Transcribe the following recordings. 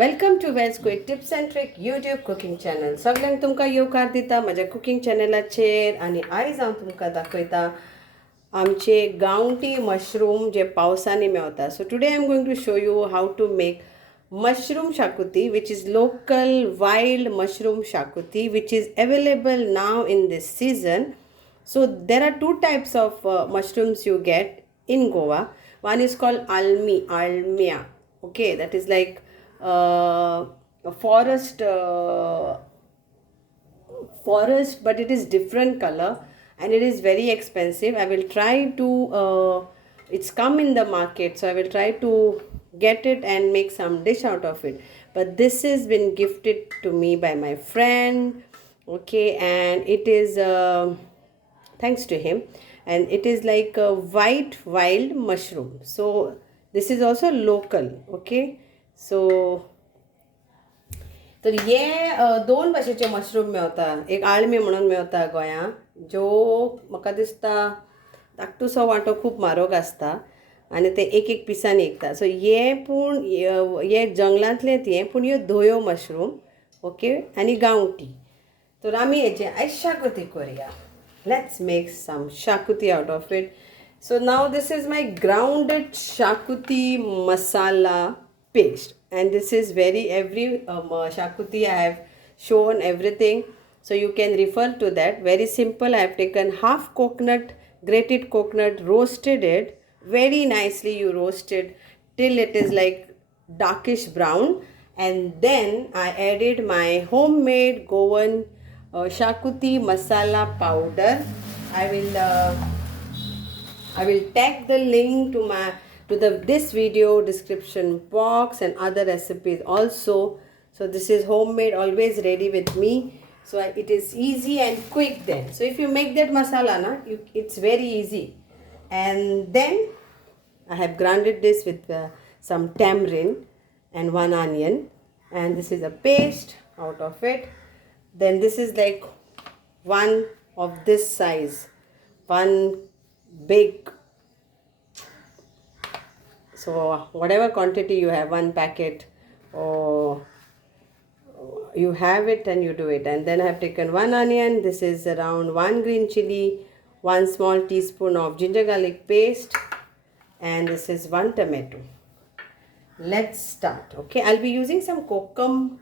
Welcome to veg quick tips and trick YouTube cooking channel. सगळ्यांक तुमकां येवकार दिता म्हज्या कुकिंग चॅनलाचेर. आनी आयज हांव तुमकां दाखयता आमचे गांवठी मशरूम जे पावसांनी मेवता. So today I am going to show you how to make mushroom shakuti, which is local wild mushroom shakuti, which is available now in this season. So there are two types of mushrooms you get in Goa. One is called almia. Okay, that is like a forest, but it is different color and it is very expensive. I will try to it's come in the market, so I will try to get it and make some dish out of it. But this has been gifted to me by my friend. Okay, and it is thanks to him, and it is like a white wild mushroom. So this is also local. Okay, so तर हे दोन भाशेचे mushroom Mewat. एक आळमी म्हणून मेवता गोंया, जो म्हाका दिसता धाकटुसो वांटो खूब म्हारग आसता आनी ते एक एक पिसांनी विकता. सो हे जंगलांतलेच हे, पूण ह्यो धोयो मशरूम. ओके, आनी गांवठी. तर आमी हेचे आयज शाकुती करुया. Let's make some xacuti out of it. So now this is my grounded Xacuti masala paste, and this is every Xacuti I have shown everything, so you can refer to that. Very simple. I have taken half coconut, grated coconut, roasted it very nicely. You roast it till it is like darkish brown, and then I added my homemade Goan Xacuti Masala Powder. I will tag the link to this video description box and other recipes also. So this is homemade, always ready with me. So it is easy and quick then. So if you make that masala, it's very easy. And then I have grounded this with some tamarind and one onion. And this is a paste out of it. Then this is like one of this size. One big, so whatever quantity you have, one packet, or you have it and you do it. And then I have taken one onion. This is around one green chili, one small teaspoon of ginger garlic paste, and this is one tomato. Let's start. Okay, I'll be using some kokum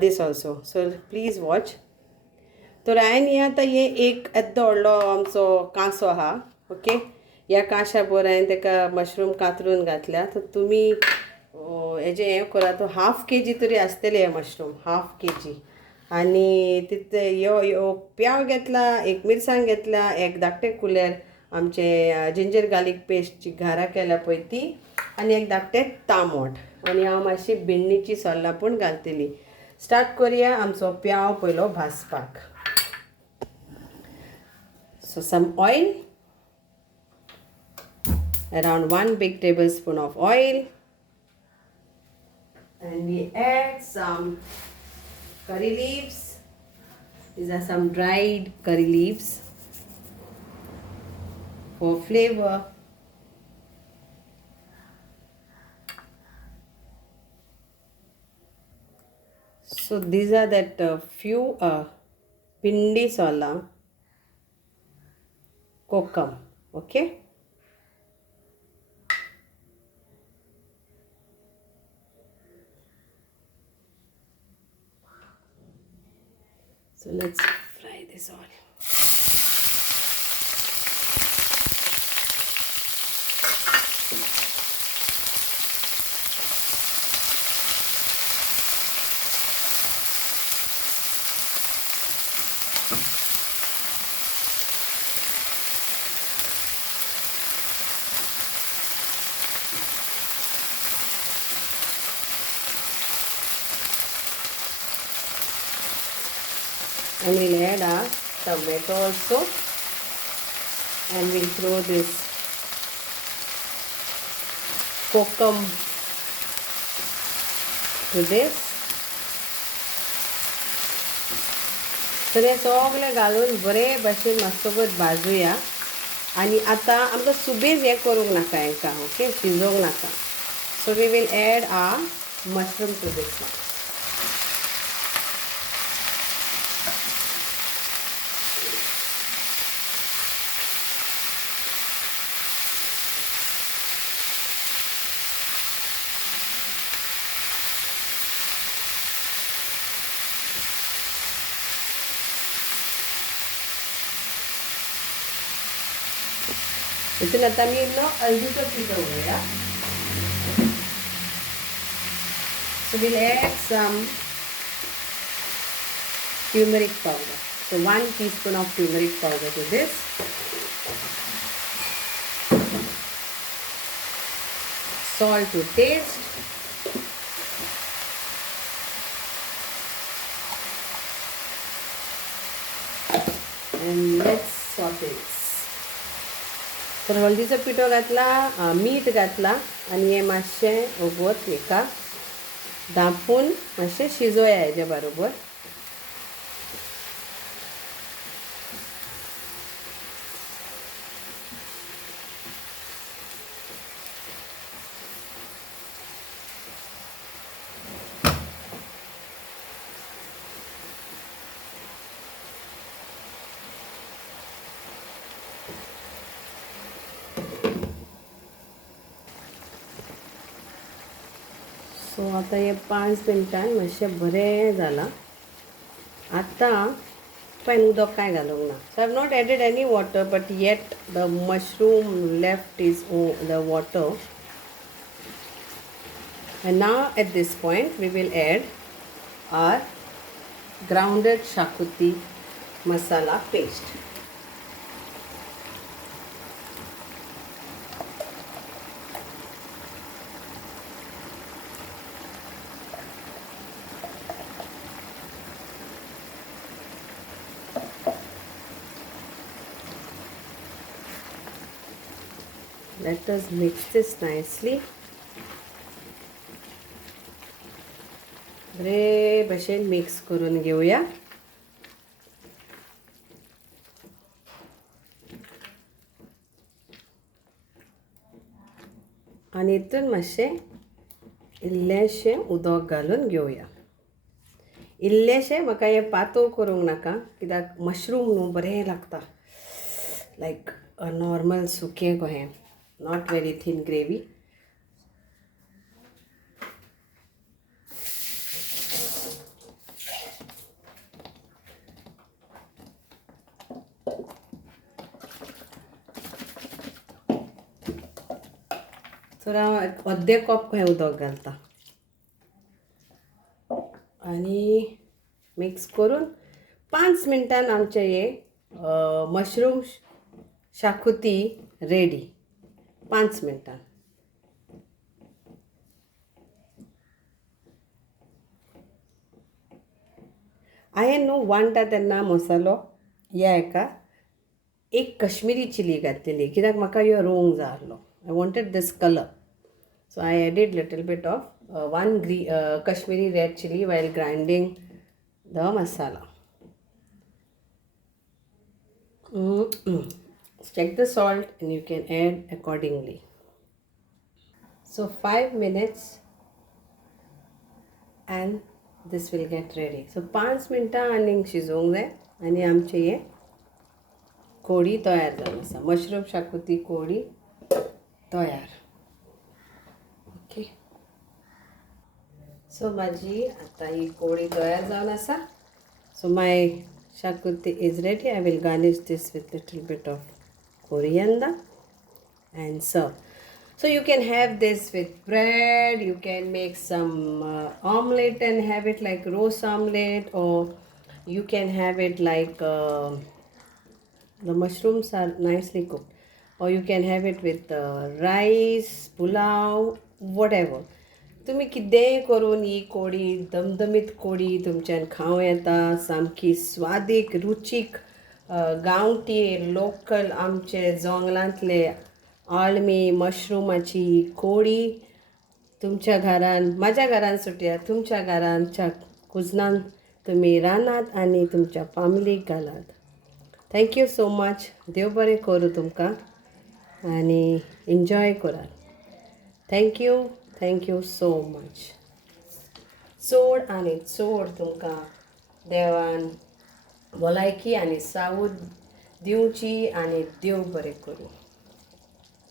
this also, so please watch. तर हांवें न्ही आतां हे एक येद्दो व्हडलो आमचो कांसो आहा. Okay, ह्या कांशा बर हांवें ताका मशरूम कातरून घातल्या. तर तुमी हेजें हें करा, तो हाफ केजी तरी आसतले हे मशरूम, हाफ केजी. आनी तितले ह्यो प्याव घेतला, एक मिरसांग घेतल्या, एक धाकटें कुलेर आमचे जिंजर गार्लीक पेस्टची घारां केल्या पळय ती, आनी एक धाकटें तांबट. आनी हांव मातशी बिंडीची सोल्लां पूण घालतली. स्टार्ट करुया आमचो प्याव पयलो भाजपाक. So some oil, around 1 big tablespoon of oil, and we add some curry leaves. These are some dried curry leaves for flavor. So these are that few pindi sola kokum. Okay, so let's fry this all. And we'll add our tomato also, and we'll throw this kokum to this. तर हे सगळें घालून बरे भाशेन मातसोगत भाजूया. आनी आतां आमकां सुबेज हें करूंक नाका हांकां. ओके, शिजोवंक नाका. So we will add our mushroom to this one. इथून आता मी हळदीचं पीठ घालूया. So we'll add some turmeric powder. So 1 teaspoon of turmeric powder to this. Salt to taste. And let's saute this. तर हळदीचं पिठो घातला, मीठ घातला आणि हे मातशें ओगोत एका धांपून मातशें शिजोया हेजे बरोबर. सो आता हे 5 मिनटां मातशें बरें जालां. आतां पळय उदक कांय घालूंक ना. So I have not added any water but yet the mushroom left is the water. And now at this point we will add our grounded Xacuti masala paste. Let us mix this nicely. बरे भशेन mix करून घेऊया. आणि हितून मातशें इल्लेशें उदक घालून घेवया. इल्लेशें म्हाका हें पातळ करूंक नाका कित्याक मशरूम न्हू बरें लागता. लायक अ नॉर्मल सुकें कहें, not very thin gravy. तर हांव अर्दे कप कहें उदक घालता आनी मिक्स करून 5 मिनटान आमचे हे मशरूम शाकुती रेडी. 5 मिनटान. हांवें न्हू वांटा तेन्ना मसालो ह्या हेका एक कश्मीरी चिली घातलेली कित्याक म्हाका ह्यो रोंग जाय आसलो. I wanted this color. So I added little bit of Kashmiri red chili while grinding the masala. Check the salt and you can add accordingly. So 5 minutes and this will get ready. So 5 मिनटां आनीक शिजोवंक जाय आनी आमचे हे कोडी तयार जावन आसा. Mushroom xacuti कोडी तयार. ओके. सो माझी आता ही कोडी तयार जावन आसा. So my shakuti is ready. I will garnish this with little bit of coriander and serve. So you can have this with bread. You can make some omelette and have it like roast omelette, or you can have it like the mushrooms are nicely cooked, or you can have it with rice, pulao, whatever. तुम्ही कितेंय करून ही कोडी दमदमीत कोडी तुमच्यान खावं येता. सामकी स्वादीक रुचीक गांवठी लोकल आमचे जंगलांतले ऑल्मी मशरूमाची कोडी तुमच्या घरान, माझ्या घरान सुटया, तुमच्या घरांच्या कुजनान तुम्ही रानात आणि तुमच्या फॅमिलीक घालात. Thank you so much. देव बरें करूं तुमकां आणि एन्जॉय करात. Thank you so much. चड आनी चड तुमकां देवान भलायकी आनी सावूत दिवची आनी देव बरें करूं.